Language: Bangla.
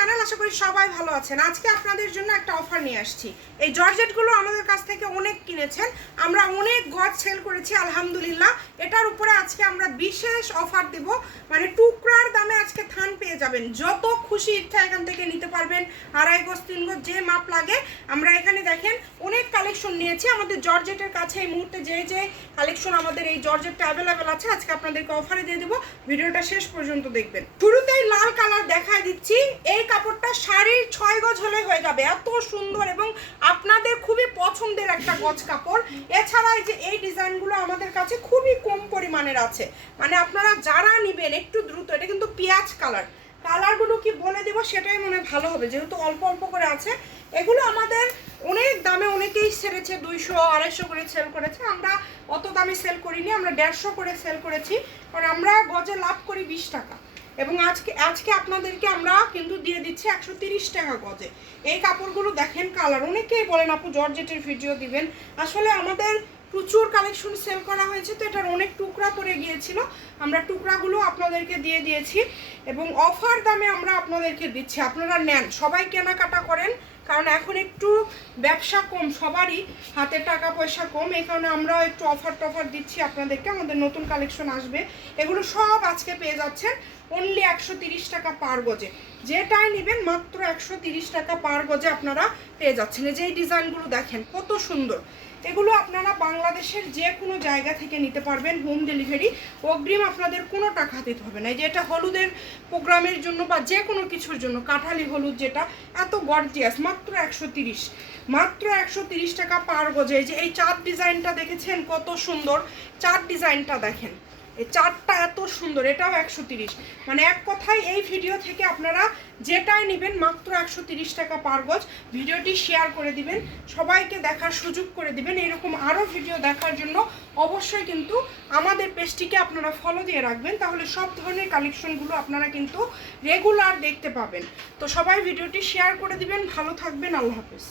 চ্যানেল, আশা করি সবাই ভালো আছেন। আজকে আপনাদের জন্য একটা অফার নিয়ে আসছি। এই জর্জেটগুলো আমাদের কাছ থেকে অনেক কিনেছেন, আমরা অনেক গজ সেল করেছি আলহামদুলিল্লাহ। এটার উপরে আজকে আমরা বিশেষ অফার দেব, মানে টুকরার দামে আজকে থান পেয়ে যাবেন। যত খুশি ইচ্ছা এখান থেকে নিতে পারবেন, 2.5 গজ 3 গজ যে মাপ লাগে। আমরা এখানে দেখেন অনেক কালেকশন নিয়েছি আমাদের জর্জেটের কাছে। এই মুহূর্তে যে কালেকশন আমাদের এই জর্জেটটা অ্যাভেলেবেল আছে, আজকে আপনাদেরকে অফারে দিয়ে দেবো। ভিডিওটা শেষ পর্যন্ত দেখবেন। শুরুতেই লাল কালার দেখায় দিচ্ছি। এই কাপড়টা শাড়ির 6 গজ হলে হয়ে যাবে, এত সুন্দর এবং আপনাদের খুবই পছন্দের একটা গজ কাপড়। এছাড়া এই যে এই ডিজাইনগুলো আমাদের কাছে খুবই কম পরিমাণের আছে, মানে আপনারা যারা নেবেন একটু দ্রুত। এটা কিন্তু পেঁয়াজ কালারগুলো কি বলে দেবো সেটাই মনে ভালো হবে, যেহেতু অল্প অল্প করে আছে। এগুলো আমাদের অনেক দামে অনেকেই ছেড়েছে, 200-250 করে সেল করেছে। আমরা অত দামে সেল করিনি, আমরা 150 করে সেল করেছি, কারণ আমরা গজে লাভ করি 20 টাকা। এবং আজকে আপনাদেরকে আমরা কিন্তু দিয়ে দিচ্ছি 130 টাকা গজে। এই কাপড়গুলো দেখেন কালার, অনেকেই বলেন আপু জর্জেটের ভিডিও দিবেন। আসলে আমাদের প্রচুর কালেকশন সেল করা হয়েছে, তো এটার অনেক টুকরা পড়ে গিয়েছিল, আমরা টুকরাগুলো আপনাদেরকে দিয়ে দিয়েছি এবং অফার দামে আমরা আপনাদেরকে দিচ্ছি। আপনারা নেন, সবাই কেনাকাটা করেন, কারণ এখন একটু ব্যবসা কম, সবারই হাতে টাকা পয়সা কম, এই কারণে আমরাও একটু অফার দিচ্ছি আপনাদেরকে। আমাদের নতুন কালেকশন আসবে, এগুলো সব আজকে পেয়ে যাচ্ছেন অনলি 130 টাকা পার গজে। যেটাই নেবেন মাত্র 130 টাকা পার গজে আপনারা পেয়ে যাচ্ছেন। এই যে এই ডিজাইনগুলো দেখেন কত সুন্দর, এগুলো আপনারা বাংলাদেশের যে কোনো জায়গা থেকে নিতে পারবেন, হোম ডেলিভারি। অগ্রিম আপনাদের কোনো টাকা দিতে হবে না। এই যে এটা হলুদের প্রোগ্রামের জন্য বা যে কোনো কিছুর জন্য, কাঁঠালি হলুদ যেটা এত গর্জিয়াস, মাত্র 130 টাকা পার গজে। এই যে এই চাঁদ ডিজাইনটা দেখেছেন কত সুন্দর, চাঁদ ডিজাইনটা দেখেন, এই চারটা এত সুন্দর, এটাও 130। মানে এক কথায় এই ভিডিও থেকে আপনারা যেটাই নেবেন মাত্র 130 টাকা পার গজ। ভিডিওটি শেয়ার করে দিবেন, সবাইকে দেখার সুযোগ করে দিবেন। এরকম আরও ভিডিও দেখার জন্য অবশ্যই কিন্তু আমাদের পেজটিকে আপনারা ফলো দিয়ে রাখবেন, তাহলে সব ধরনের কালেকশনগুলো আপনারা কিন্তু রেগুলার দেখতে পাবেন। তো সবাই ভিডিওটি শেয়ার করে দিবেন, ভালো থাকবেন, আল্লাহ হাফেজ।